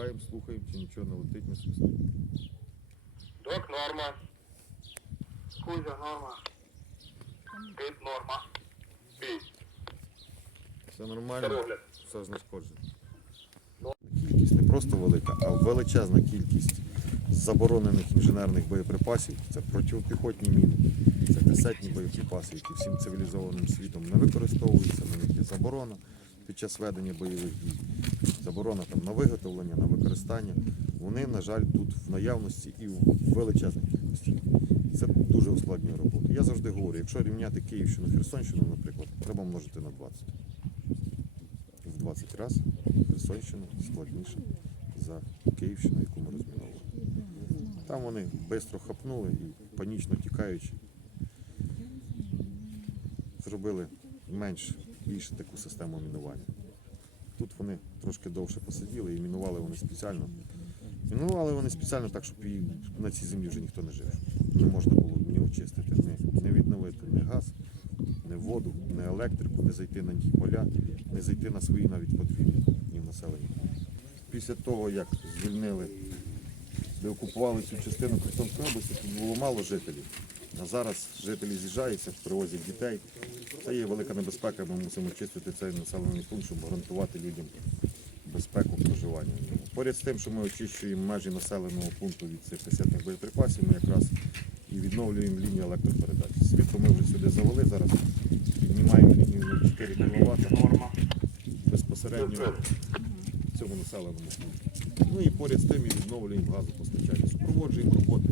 Вдихаємо, слухаємо, чи нічого не летить, не свистить. Док норма. Кузя норма. Кит норма. Бій. Все нормально, все знешкоджено. Кількість не просто велика, а величезна кількість заборонених інженерних боєприпасів. Це протипіхотні міни, це касетні боєприпаси, які всім цивілізованим світом не використовуються, на них є заборона під час ведення бойових дій. Заборона там на виготовлення, на використання. Вони, на жаль, тут в наявності і в величезній кількості. Це дуже ускладнює роботу. Я завжди говорю, якщо рівняти Київщину, Херсонщину, наприклад, треба множити на 20 в 20 разів Херсонщина складніша за Київщину, яку ми розміновували. Там вони швидко хапнули і панічно тікаючи, зробили менш більш таку систему мінування. Тут вони трошки довше посиділи і мінували вони спеціально. Мінували вони спеціально так, щоб на цій землі вже ніхто не жив. Не можна було ні очистити, ні, не відновити ні газ, ні воду, ні електрику, не зайти на ті поля, не зайти на свої навіть подвір'я, ні в населення. Після того, як звільнили, деокупували цю частину Херсонської області, тут було мало жителів. А зараз жителі з'їжджаються, привозять дітей. Це є велика небезпека, ми мусимо чистити цей населений пункт, щоб гарантувати людям безпеку проживання. Поряд з тим, що ми очищуємо межі населеного пункту від цих касетних боєприпасів, ми якраз і відновлюємо лінію електропередач. Світло ми вже сюди завели, зараз піднімаємо лінію на 4 кВт безпосередньо в цьому населеному пункті. Ну і поряд з тим і відновлюємо газопостачання. Супроводжуємо роботи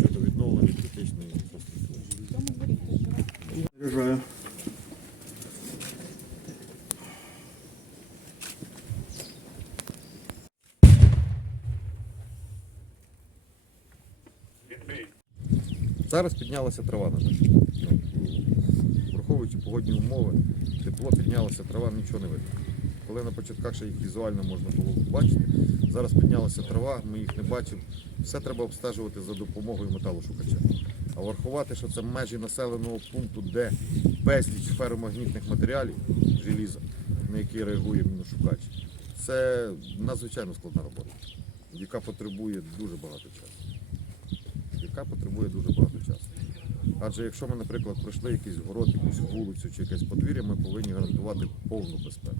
щодо відновлення. Заряджаю. Зараз піднялася трава на дощі. Ну, Враховуючи погодні умови, тепло піднялася трава, нічого не видно. Коли на початках ще їх візуально можна було бачити, зараз піднялася трава, ми їх не бачимо. Все треба обстежувати за допомогою металошукача. А врахувати, що це межі населеного пункту, де безліч феромагнітних матеріалів, желіза, на які реагує міношукач, це надзвичайно складна робота, яка потребує дуже багато часу яка потребує дуже багато часу. Адже якщо ми, наприклад, пройшли якийсь город, якусь вулицю чи якесь подвір'я, ми повинні гарантувати повну безпеку.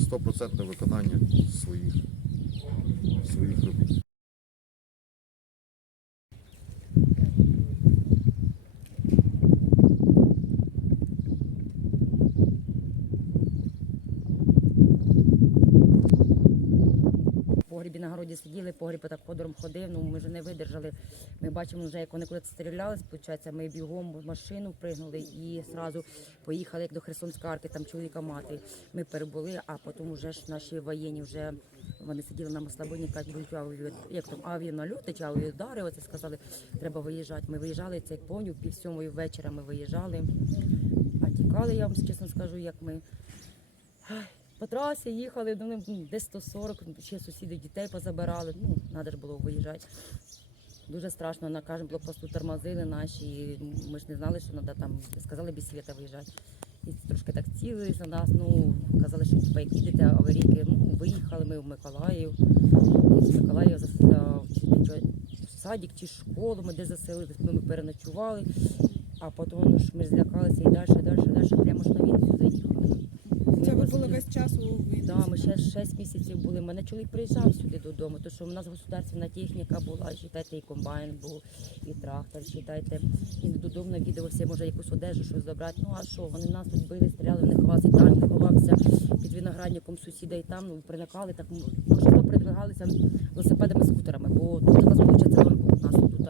Стопроцентне виконання своїх, своїх робіт. Погрібі на городі сиділи, погріб так ходором ходив, ну ми вже не видержали. Ми бачимо вже, як вони коли стріляли, виходить, ми бігом в машину впригнули і одразу поїхали як до Херсонської арки, там чоловіка мати. Ми перебули, а потім вже ж наші воєнні вже вони сиділи на маслабоні, кажуть, будуть авіа, як там авіанальоти чи авіаудари, оце сказали, треба виїжджати. Ми виїжджали, це як повню, пів сьомої вечора ми виїжджали. А тікали, я вам чесно скажу, як ми. По трасі їхали, ну, ну, десь 140, ще сусіди дітей позабирали. Ну, треба ж було виїжджати. Дуже страшно, на кожному блокпосту тормозили наші. і Ми ж не знали, що треба там, сказали без світа виїжджати. І трошки так цілились на нас. Ну, казали, що типа, як їдете аварійки, ну, виїхали ми в Миколаїв. З чи, в садик чи школу, ми де заселились, ми переночували. А потім ну, ж ми злякалися і далі, далі, далі, прямо ж на Вінницю заїхали. Це ви Ми були сиділи- весь час у Вінниці? Да, ми ще 6 місяців були. Мене чоловік приїжджав сюди додому, тому що у нас государственна техніка була, читайте, і комбайн був, і трактор, читайте. І додому навідувався, може якусь одежу, щось забрати. Ну а що, вони нас тут били, стріляли, вони ховалися, і танк ховався під виноградником сусіда і там ну, приникали, так можливо передвигалися велосипедами, скутерами, бо тут у нас виходить. У нас тут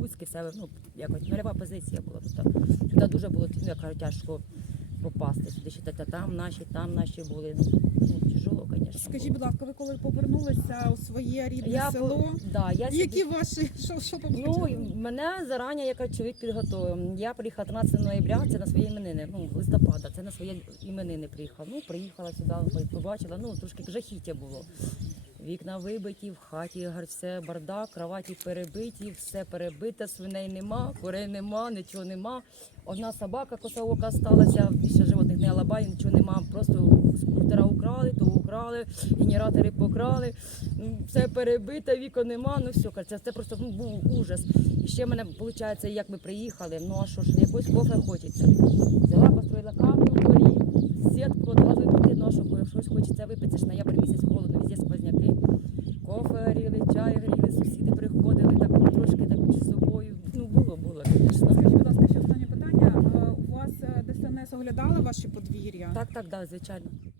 руське, все, ну, якось нульова позиція була тут. Сюди дуже було ну, я кажу, тяжко попасти. Сюди читати, там наші, там наші були. Ну, тяжело, звісно. Скажіть, будь ласка, ви коли повернулися у своє рідне я село? по- да, я Які ваші що, що там Ну, і мене зарані як чоловік підготовив. Я приїхала 13 ноября, це на свої іменини, ну, листопада, це на свої іменини приїхала. Ну, приїхала сюди, побачила, ну, трошки жахіття було. Вікна вибиті, в хаті все бардак, кроваті перебиті, все перебите, свиней нема, курей нема, нічого нема. Одна собака косоока сталася, більше животних не алабаю, нічого нема. Просто скутера украли, то украли. генератори покрали, ну, все перебите, вікон нема, ну все, каже, це, просто ну, був ужас. І ще мене, виходить, як ми приїхали, ну а що ж, якось кофе хочеться. Взяла, построїла камінь у дворі, сітку одразу піти, ношу, бо щось хочеться випити, ж ноябрь місяць холодно, везде сквозняки. Кофе гріли, чай гріли, сусіди приходили, так трошки так між собою. Ну було, було, звісно. Скажіть, будь ласка, ще останнє питання. Е, У вас е, ДСНС оглядали ваші подвір'я? Так, так, да, звичайно.